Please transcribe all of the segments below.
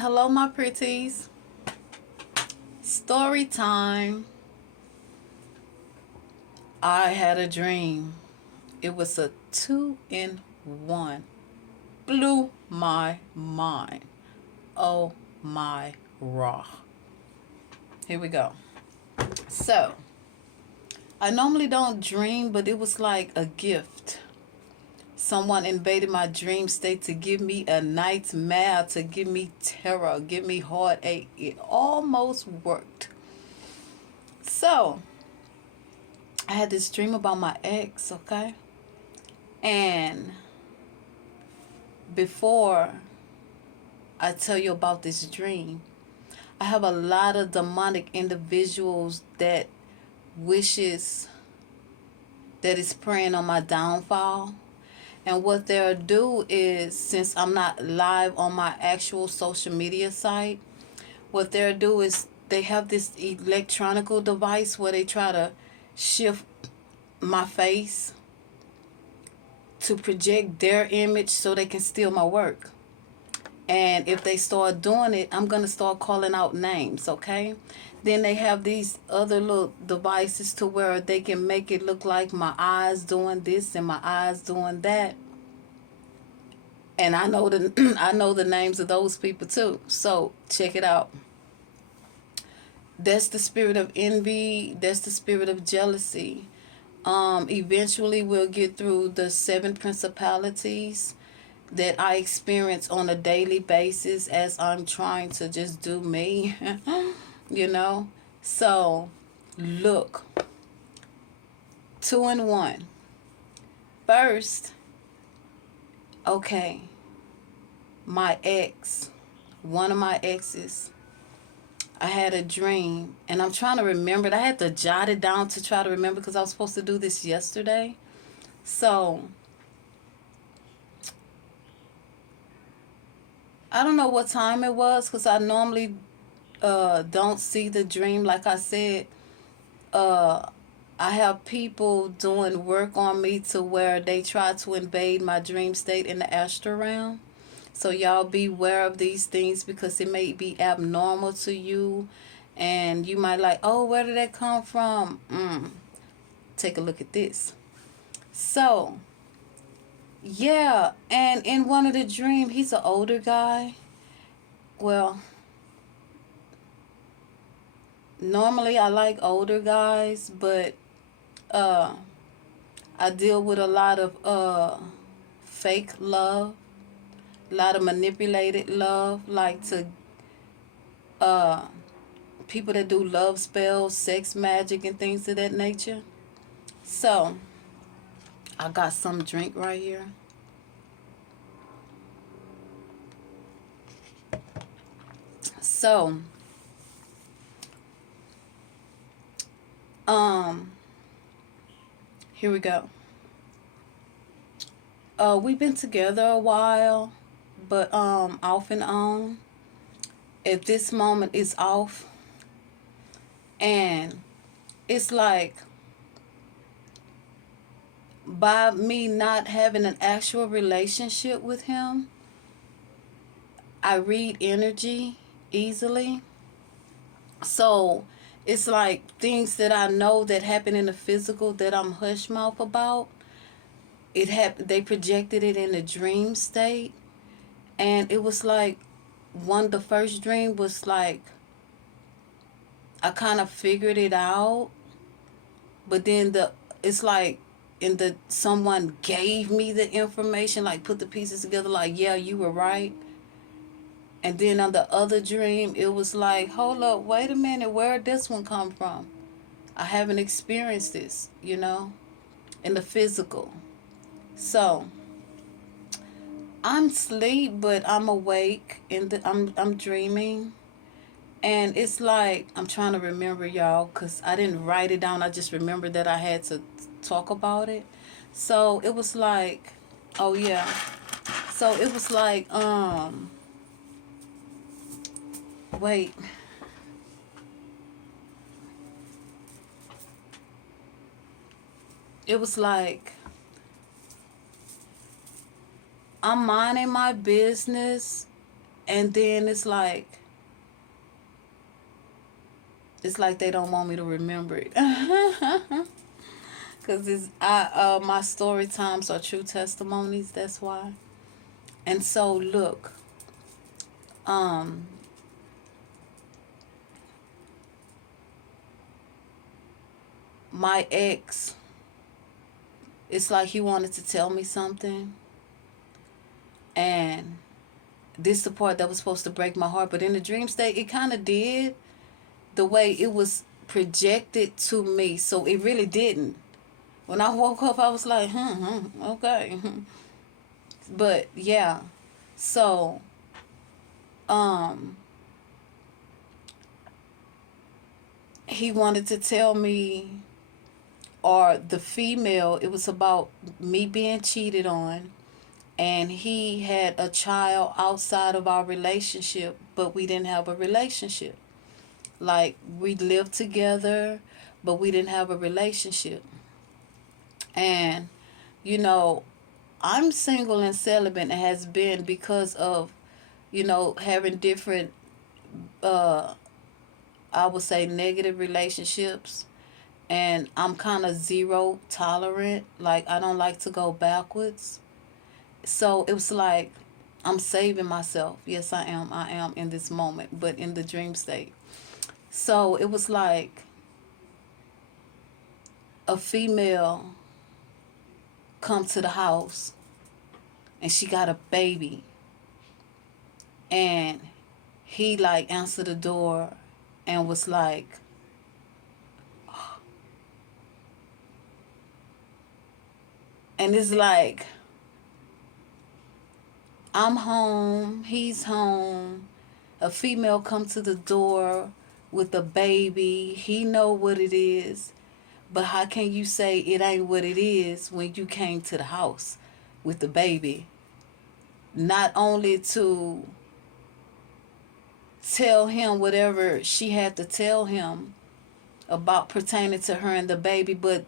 Hello, my pretties. Story time. I had a dream. It was a 2-in-1. Blew my mind. Oh my raw. Here we go. So, I normally don't dream, but it was like a gift. Someone invaded my dream state to give me a nightmare, to give me terror, give me heartache. It almost worked. So, I had this dream about my ex, okay? And before I tell you about this dream, I have a lot of demonic individuals that wishes that is preying on my downfall. And what they'll do is, since I'm not live on my actual social media site, what they'll do is they have this electronical device where they try to shift my face to project their image so they can steal my work. And if they start doing it, I'm going to start calling out names, okay? Then they have these other little devices to where they can make it look like my eyes doing this and my eyes doing that. And I know the I know the names of those people too. So check it out. That's the spirit of envy. That's the spirit of jealousy. Eventually we'll get through the 7 principalities that I experience on a daily basis as I'm trying to just do me, you know. So, look, 2-in-1. First, okay, my ex, one of my exes, I had a dream, and I'm trying to remember it. I had to jot it down to try to remember because I was supposed to do this yesterday. So, I don't know what time it was because I normally don't see the dream. Like I said, uh, I have people doing work on me to where they try to invade my dream state in the astral realm. So y'all beware of these things because it may be abnormal to you, and you might like, oh, where did that come from? Take a look at this. So yeah, and in one of the dream, he's an older guy. Well, normally I like older guys, but uh I deal with a lot of fake love, a lot of manipulated love, like to uh people that do love spells, sex magic and things of that nature. So I got some drink right here. So um here we go. We've been together a while, but off and on. At this moment it's off, and it's like by me not having an actual relationship with him, I read energy easily. So it's like things that I know that happen in the physical that I'm hush mouth about. They projected it in a dream state, and it was like the first dream was like I kind of figured it out, but then it's like in the someone gave me the information, like put the pieces together, like yeah, you were right. And then on the other dream, it was like, hold up, wait a minute, where did this one come from? I haven't experienced this, in the physical. So I'm asleep, but I'm awake, and I'm dreaming, and it's like I'm trying to remember, y'all, cause I didn't write it down. I just remembered that I had to talk about it. So it was like, oh yeah. So it was like, wait. It was like I'm minding my business, And then it's like they don't want me to remember it. Cause my story times are true testimonies. That's why. And so look, um, my ex, it's like he wanted to tell me something, and this the part that was supposed to break my heart. But in the dream state, it kind of did the way it was projected to me. So it really didn't. When I woke up, I was like, okay. But yeah, so um, he wanted to tell me, or the female, it was about me being cheated on, and he had a child outside of our relationship, but we didn't have a relationship. Like, we lived together, but we didn't have a relationship. And, you know, I'm single and celibate, and has been because of, having different, uh, I would say, negative relationships. And I'm kind of zero tolerant. Like, I don't like to go backwards. So it was like, I'm saving myself. Yes, I am. I am in this moment, but in the dream state. So it was like a female come to the house, and she got a baby, and he like answered the door and was like, and it's like, I'm home, he's home, a female come to the door with a baby, he know what it is, but how can you say it ain't what it is when you came to the house with the baby? Not only to tell him whatever she had to tell him about pertaining to her and the baby, but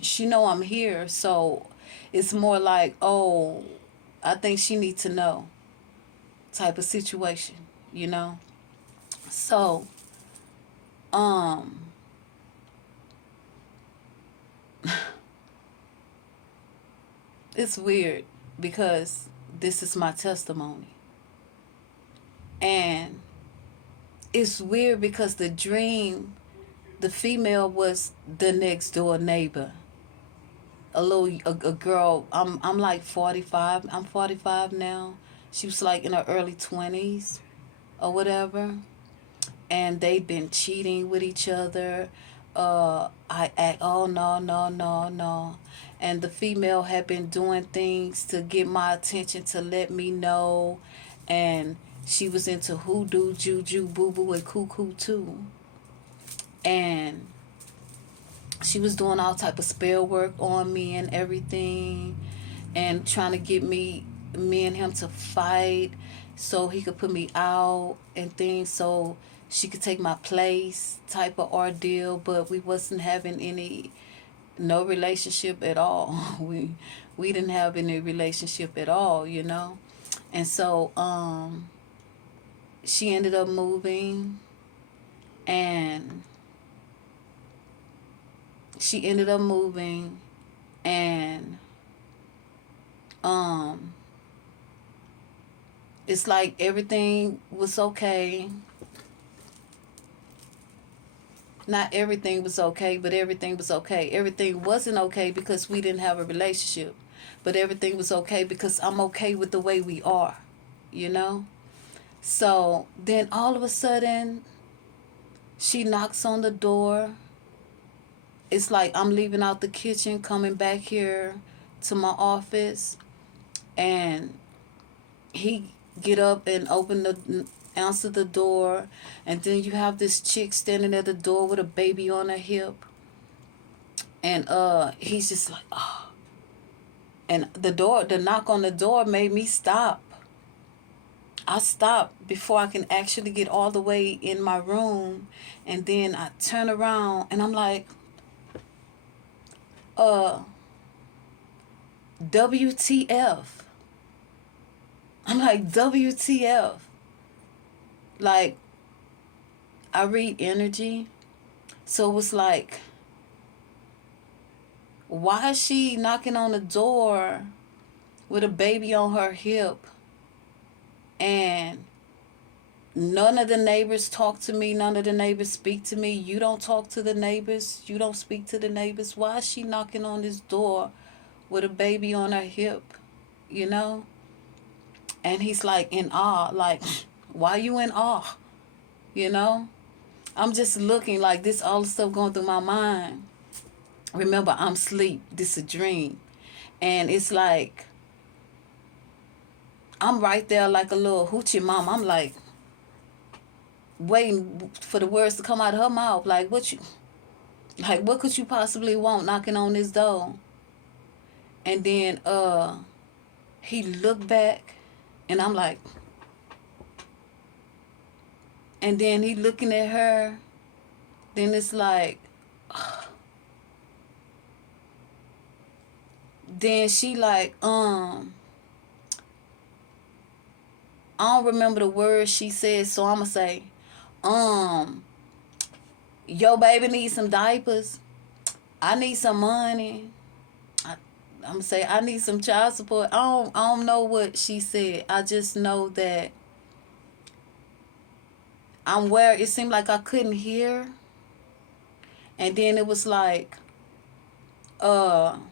she know I'm here, so it's more like, oh, I think she need to know type of situation, you know? So, um, it's weird because this is my testimony. And it's weird because the dream, the female was the next door neighbor. A girl, I'm like 45. I'm 45 now. She was like in her early 20s or whatever. And they'd been cheating with each other. I act, oh no, no, no, no. And the female had been doing things to get my attention, to let me know. And she was into hoodoo, juju, boo boo, and cuckoo too. And she was doing all type of spell work on me and everything, and trying to get me and him to fight so he could put me out and things, so she could take my place type of ordeal. But we wasn't having no relationship at all. We didn't have any relationship at all, And so she ended up moving, and she ended up moving and um it's like everything was okay. Not everything was okay, but everything was okay. Everything wasn't okay because we didn't have a relationship. But everything was okay because I'm okay with the way we are, you know? So then all of a sudden, she knocks on the door. It's like I'm leaving out the kitchen, coming back here to my office, and he get up and answer the door, and then you have this chick standing at the door with a baby on her hip, and he's just like, oh. And the knock on the door made me stop. I stopped before I can actually get all the way in my room, and then I turn around and I'm like, WTF. I'm like, WTF. Like, I read energy. So it was like, why is she knocking on the door with a baby on her hip? And none of the neighbors talk to me. None of the neighbors speak to me. You don't talk to the neighbors. You don't speak to the neighbors. Why is she knocking on this door with a baby on her hip? You know? And he's like in awe. Like, why you in awe? You know? I'm just looking like this, all the stuff going through my mind. Remember, I'm asleep. This is a dream. And it's like, I'm right there like a little hoochie mom. I'm like, waiting for the words to come out of her mouth. What could you possibly want knocking on this door? And then he looked back, and I'm like, and then he looking at her. Then it's like, then she like, I don't remember the words she said, so I'ma say, um, yo baby needs some diapers. I need some money. I'm gonna say I need some child support. I don't know what she said. I just know that I'm where it seemed like I couldn't hear. And then it was like, uh